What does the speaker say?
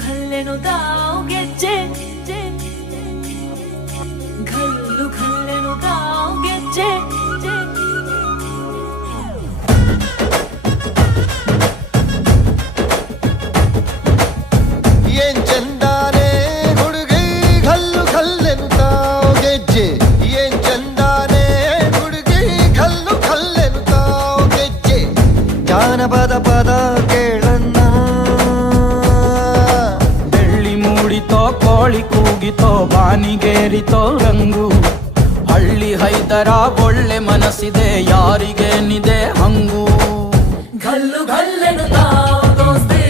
ಖಲ್ಲೆನು ತಾವು ಗೆಜ್ಜೆ ಖಲ್ಲೆನು ತಾವು ಗೆಜ್ಜೆ ಏನ್ ಚಂದಾನೆ ಹುಡುಗಿ ಕಲ್ಲು ಕಲ್ಲೆಂತಾವ್ ಗೆಜ್ಜೆ ಏನ್ ಚಂದಾನೆ ಹುಡುಗಿ ಕಲ್ಲು ಕಲ್ಲೆಂತಾವ್ ಗೆಜ್ಜೆ ಜಾನಪದ ಪದ ಕೇಳನ್ನ ಬೆಳ್ಳಿ ಮೂಡಿತೋ ಕೋಳಿ ಕೂಗಿತೋ ಬಾನಿಗೇರಿತೋ ರಂಗು ಹಳ್ಳಿ ಹೈದರ ಒಳ್ಳೆ ಮನಸ್ಸಿದೆ ಯಾರಿಗೇನಿದೆ ಹಂಗು